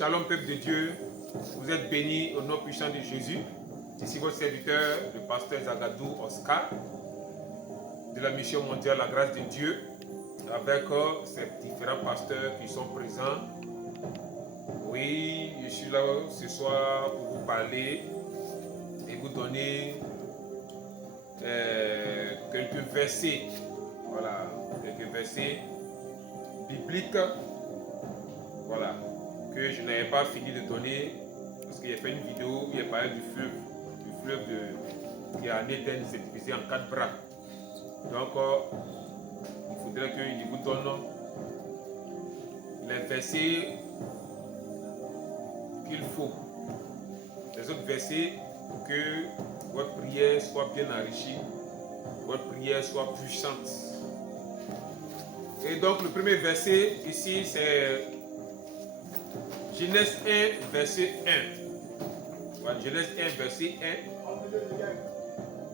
Shalom peuple de Dieu, vous êtes bénis au nom puissant de Jésus. Ici votre serviteur, le pasteur Zagadou Oscar, de la mission mondiale La Grâce de Dieu, avec ces différents pasteurs qui sont présents. Oui, je suis là ce soir pour vous parler et vous donner quelques versets, voilà, quelques versets bibliques, voilà, que je n'avais pas fini de donner parce qu'il a fait une vidéo où il a parlé du fleuve qui est en Éden, c'est divisé en 4 bras. Donc, il faudrait qu'il vous donne les versets qu'il faut, les autres versets pour que votre prière soit bien enrichie, votre prière soit puissante. Et donc, le premier verset ici, c'est Genèse 1, verset 1. Voilà, Genèse 1, verset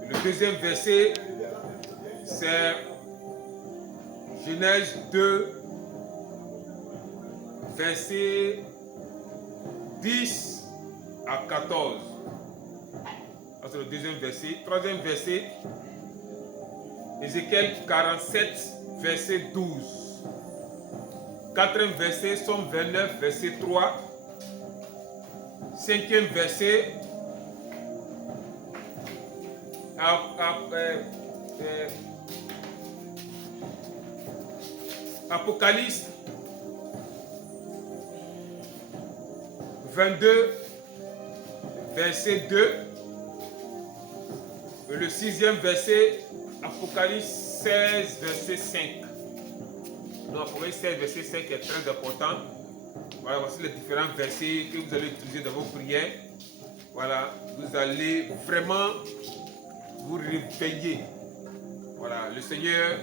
1. Le deuxième verset, c'est Genèse 2, verset 10 à 14. C'est le deuxième verset. Troisième verset, Ézéchiel 47, verset 12. Quatrième verset, Somme 29, verset 3. Cinquième verset, Apocalypse 22, verset 2. Et le sixième verset, Apocalypse 16, verset 5. Donc, Apocalypse 16, verset 5 est très important. Voilà, voici les différents versets que vous allez utiliser dans vos prières. Voilà, vous allez vraiment vous réveiller. Voilà, le Seigneur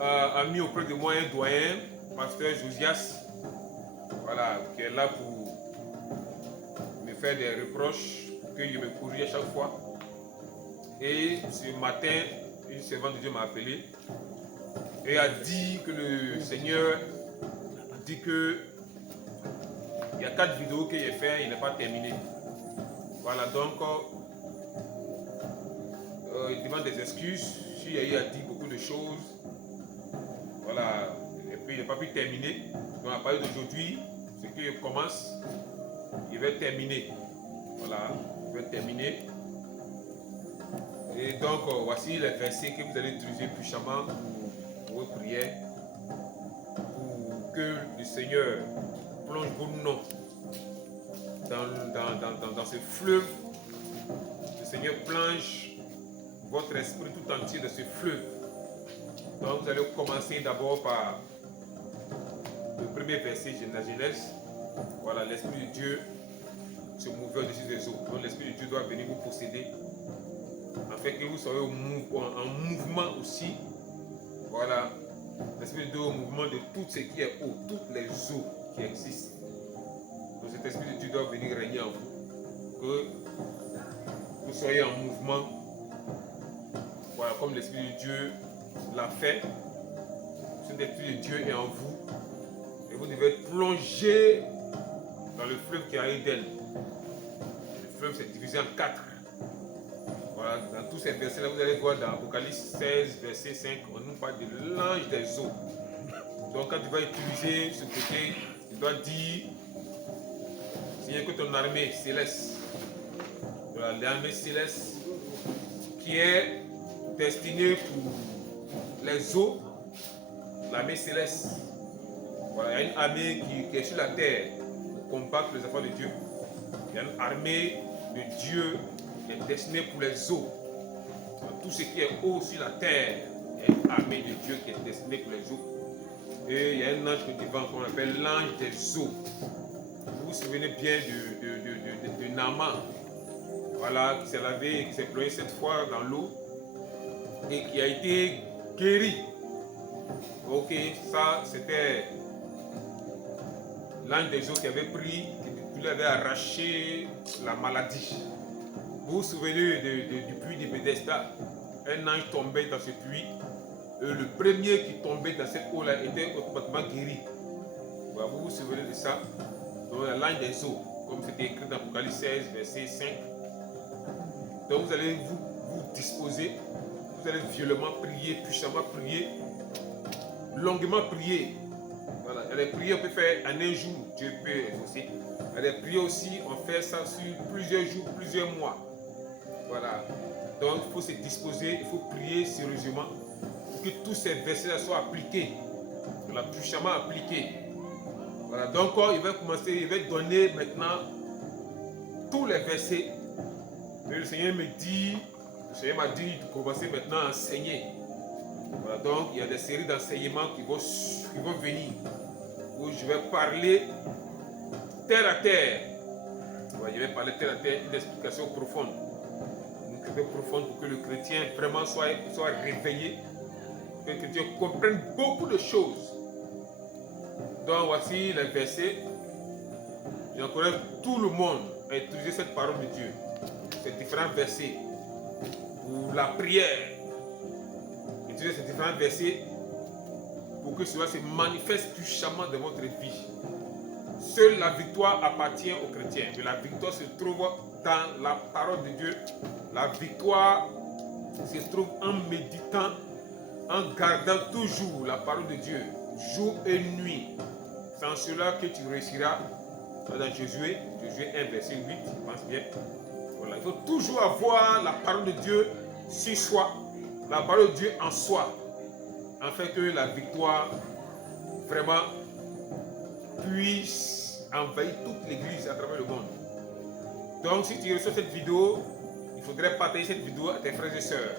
a mis auprès de moi un doyen, pasteur Josias, voilà, qui est là pour me faire des reproches, que je me corrige à chaque fois. Et ce matin, une servante de Dieu m'a appelé et a dit que le Seigneur dit que il y a 4 vidéos qu'il a fait, il n'est pas terminé. Voilà, donc il demande des excuses. Il a dit beaucoup de choses. Voilà, et puis il n'a pas pu terminer. Donc à partir d'aujourd'hui, ce qu'il commence, il va terminer. Voilà, il va terminer. Et donc voici les versets que vous allez utiliser puissamment pour vos prières, pour que le Seigneur plonge vos noms dans ce fleuve. Le Seigneur plonge votre esprit tout entier dans ce fleuve. Donc vous allez commencer d'abord par le premier verset de la Genèse. Voilà, l'Esprit de Dieu se mouvait au-dessus des eaux. Donc l'Esprit de Dieu doit venir vous posséder, afin que vous soyez en mouvement aussi. Voilà, l'Esprit de Dieu au mouvement de tout ce qui est eau, toutes les eaux qui existent. Donc cet Esprit de Dieu doit venir régner en vous, que vous soyez en mouvement. Voilà, comme l'Esprit de Dieu l'a fait. Cet Esprit de Dieu est en vous et vous devez plonger dans le fleuve qui est à Éden. Le fleuve s'est divisé en 4. Voilà, dans tous ces versets-là, vous allez voir dans Apocalypse 16, verset 5, on nous parle de l'ange des eaux. Donc quand tu vas utiliser ce côté, tu dois dire, Seigneur, que ton armée céleste, voilà, l'armée céleste qui est destinée pour les eaux, l'armée céleste. Voilà, il y a une armée qui est sur la terre pour combattre les affaires de Dieu. Il y a une armée de Dieu qui est destinée pour les eaux. Tout ce qui est eau sur la terre, il y a une armée de Dieu qui est destinée pour les eaux. Et il y a un ange devant qu'on appelle l'ange des eaux. Vous vous souvenez bien de Naaman, voilà, qui s'est lavé, qui s'est plongé 7 fois dans l'eau et qui a été guéri. Ok, ça c'était l'ange des eaux qui avait pris, qui lui avait arraché la maladie. Vous vous souvenez du puits de Bethesda? Un ange tombait dans ce puits. Et le premier qui tombait dans cette eau-là était automatiquement guéri. Voilà, vous vous souvenez de ça. Donc la langue des eaux, comme c'était écrit dans Apocalypse 16, verset 5. Donc vous allez vous disposer, vous allez violemment prier, puissamment prier, longuement prier. Voilà, il y a des prières on peut faire en un jour, Dieu peut exaucer. Il y a des prières aussi, on fait ça sur plusieurs jours, plusieurs mois. Voilà. Donc il faut se disposer, il faut prier sérieusement pour que tous ces versets soient appliqués. Voilà, puissamment appliqués. Voilà, donc il va commencer, il va donner maintenant tous les versets. Et le Seigneur m'a dit de commencer maintenant à enseigner. Voilà, donc il y a des séries d'enseignements qui vont venir, où je vais parler terre à terre. Voilà, je vais parler terre à terre, une explication profonde. Une explication profonde pour que le chrétien vraiment soit réveillé, que le chrétien comprenne beaucoup de choses. Donc voici les versets. J'encourage tout le monde à utiliser cette parole de Dieu, ces différents versets, pour la prière. Utilisez ces différents versets pour que cela se manifeste puissamment dans votre vie. Seule la victoire appartient aux chrétiens. Mais la victoire se trouve dans la parole de Dieu. La victoire se trouve en méditant, en gardant toujours la parole de Dieu, jour et nuit. C'est en cela que tu réussiras. Dans Josué 1, verset 8, je pense bien. Voilà. Il faut toujours avoir la parole de Dieu sur soi, la parole de Dieu en soi, afin que la victoire vraiment puisse envahir toute l'église à travers le monde. Donc si tu reçois cette vidéo, il faudrait partager cette vidéo à tes frères et sœurs.